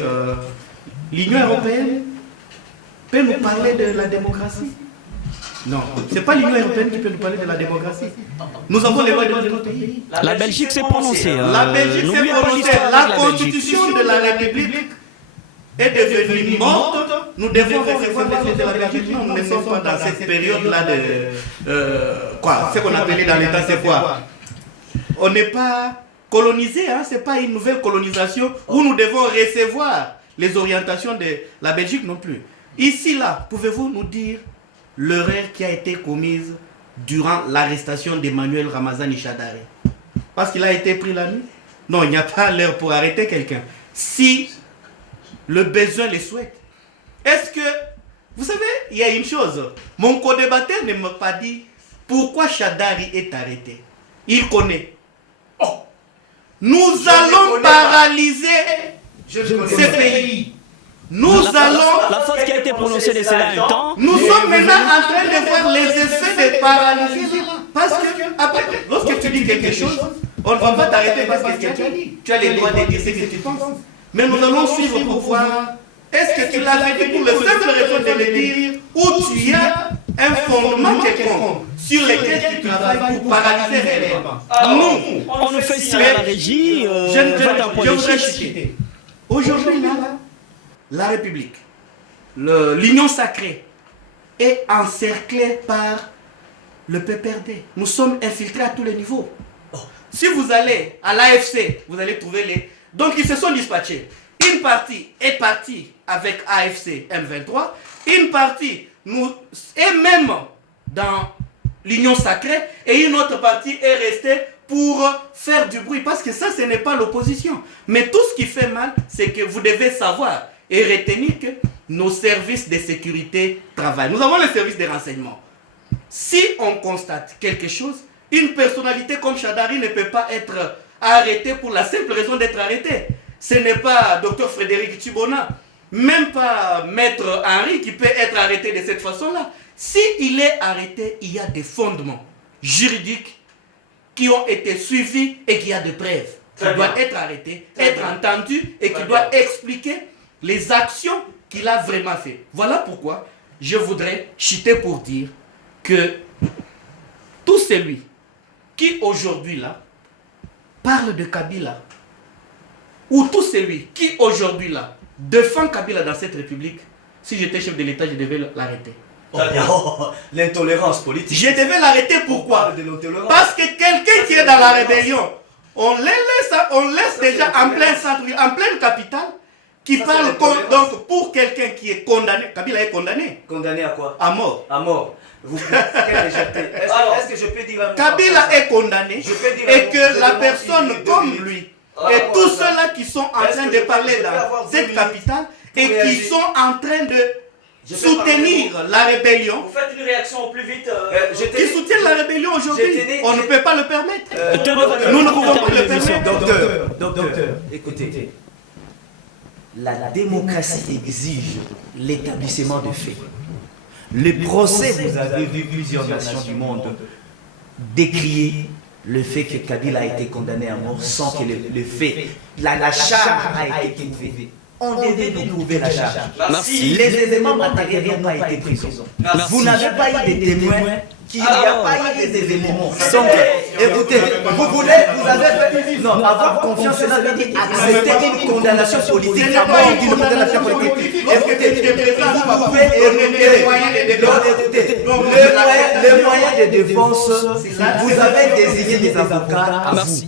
l'Union européenne peut nous parler de la démocratie. Non, ce n'est pas l'Union européenne qui peut nous parler de la démocratie. Nous avons les lois de notre pays. La Belgique s'est prononcée. La Belgique s'est prononcée. La constitution de la République est devenue morte. Nous devons recevoir les de la Belgique. Nous ne sommes pas dans cette période-là de... quoi? Ce qu'on appelait dans l'État, c'est quoi? On n'est pas... colonisé, hein, ce n'est pas une nouvelle colonisation où nous devons recevoir les orientations de la Belgique non plus. Ici, là, pouvez-vous nous dire l'erreur qui a été commise durant l'arrestation d'Emmanuel Ramazani Shadari? Parce qu'il a été pris la nuit? Non, il n'y a pas l'heure pour arrêter quelqu'un. Si le besoin le souhaite. Est-ce que, vous savez, il y a une chose, mon co-débatteur ne m'a pas dit pourquoi Shadari est arrêté. Il connaît. Nous allons paralyser ce pays. La faute qui a été prononcée de cela un temps. Nous sommes maintenant en train de voir les effets de paralysie. Parce que, après, lorsque tu dis quelque chose, on ne va pas t'arrêter parce que tu as les droits de dire ce que tu penses. Mais nous allons suivre pour voir. Est-ce que tu l'as fait pour le simple raison de le dire ou tu as un fondement quelconque sur lequel tu travailles pour paralyser réellement? Nous, on nous fait signer à la régie. Je voudrais citer. Aujourd'hui, la République, l'Union sacrée, est encerclée par le PPRD. Nous sommes infiltrés à tous les niveaux. Si vous allez à l'AFC, vous allez trouver les... Donc ils se sont dispatchés. Une partie est partie avec AFC M23, une partie est même dans l'Union sacrée et une autre partie est restée pour faire du bruit. Parce que ça, ce n'est pas l'opposition. Mais tout ce qui fait mal, c'est que vous devez savoir et retenir que nos services de sécurité travaillent. Nous avons les services de renseignement. Si on constate quelque chose, une personnalité comme Shadari ne peut pas être arrêtée pour la simple raison d'être arrêtée. Ce n'est pas Dr Frédéric Tchibona, même pas Maître Henri qui peut être arrêté de cette façon-là. S'il est arrêté, il y a des fondements juridiques qui ont été suivis et qu'il y a des preuves. Il doit être arrêté, être entendu et qui doit expliquer les actions qu'il a vraiment fait. Voilà pourquoi je voudrais chuter pour dire que tout celui qui aujourd'hui là parle de Kabila, ou tout celui qui aujourd'hui là défend Kabila dans cette république, si j'étais chef de l'État, je devais l'arrêter. L'intolérance politique. Je devais l'arrêter, pourquoi? Parce que quelqu'un qui est dans la rébellion, on laisse déjà en plein centre, en pleine capitale, qui Ça, parle c'est l'intolérance. donc pour quelqu'un qui est condamné. Kabila est condamné Condamné à quoi? à mort. À mort. Vous quelle légèreté. Est-ce que je peux dire un mot Kabila comme ça? est condamné Je peux dire un et mot, que je la demande personne une comme minute. lui Ah, et bon, tous ça. ceux-là qui sont en Est-ce train que de je parler peux avoir dans 2 cette minutes capitale pour et qui réagir? sont en train de Je peux parler soutenir la rébellion, Vous faites une réaction au plus vite. qui soutiennent la rébellion aujourd'hui, on ne peut pas le permettre. Nous ne pouvons pas le permettre. Docteur, écoutez. La démocratie exige l'établissement de faits. Le procès, vous avez vu plusieurs nations du monde décrier le fait que Kabila a été condamné à mort sans que le fait, la charge a été prouvée. On devait nous prouver la charge. Merci. Les éléments matériels n'ont pas été pris. Vous n'avez pas eu des témoins qu'il n'y a pas eu des éléments. Donc, écoutez, vous avez fait... Non, avoir confiance, cela veut dire accepter une condamnation politique à mort d'une condamnation politique. Écoutez, vous pouvez écouter. Le moyen de défense, vous avez désigné des avocats à vous.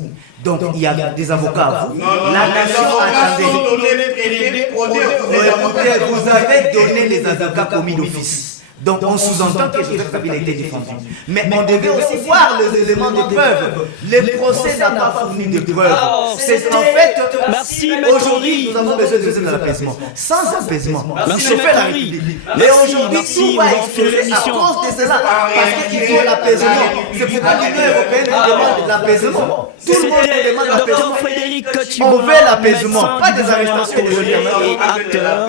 Donc, il y a des avocats à vous. La nation attendait. Écoutez, vous avez donné les avocats commis d'office. Donc on sous-entend que Joseph Kabila a été défendu. Mais on devait aussi voir les éléments de preuve. Le procès n'a pas fourni de preuves. C'est en fait, Merci, aujourd'hui, nous avons besoin de l'apaisement. Sans apaisement, Merci, je fais la Maître Henri. République. Et Merci, aujourd'hui, merci, tout on va va en finir exploser à l'émission. cause de cela. Parce qu'il faut l'apaisement. C'est pourquoi l'Union européenne demande l'apaisement. Tout le monde C'était demande Dr l'apaisement. Frédéric On Cotibo, veut l'apaisement, médecin pas des du arrestations gouvernement aujourd'hui. et acteur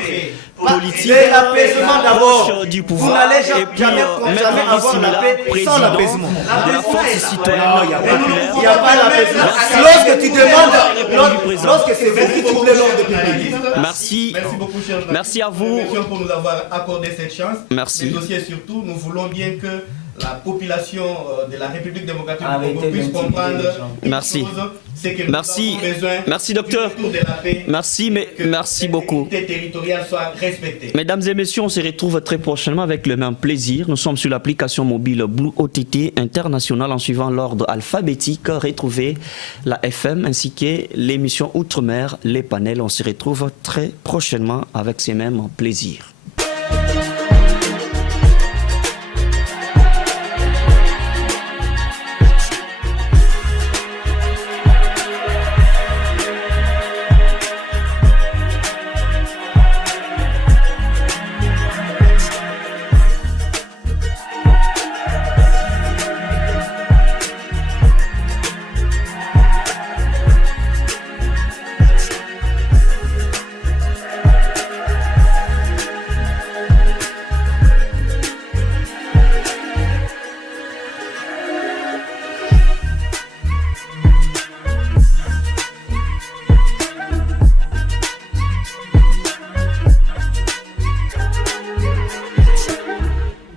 politique. C'est l'apaisement d'abord. Du Vous pouvoir. n'allez Et puis, jamais Maître avoir Henri la Simila, paix sans président l'apaisement. de la force citoyenne Il n'y a populaire. pas l'apaisement. Merci. Lorsque tu demandes, Président. lorsque c'est vous qui troublez l'ordre public. Merci. Merci beaucoup, cher Jacques. Merci à vous. Merci pour nous avoir accordé cette chance. Merci. Le dossier surtout, nous voulons bien que la population de la République démocratique du Arrêtez Congo puisse d'intimider comprendre les gens. une Merci. chose, c'est que nous Merci. avons besoin Merci, du docteur. retour de la paix, Merci, mais que merci beaucoup. l'intégrité territoriale soit respectée. Mesdames et messieurs, on se retrouve très prochainement avec le même plaisir. Nous sommes sur l'application mobile Blue OTT International en suivant l'ordre alphabétique. Retrouvez la FM ainsi que l'émission Outre-mer, les panels. On se retrouve très prochainement avec ces mêmes plaisirs.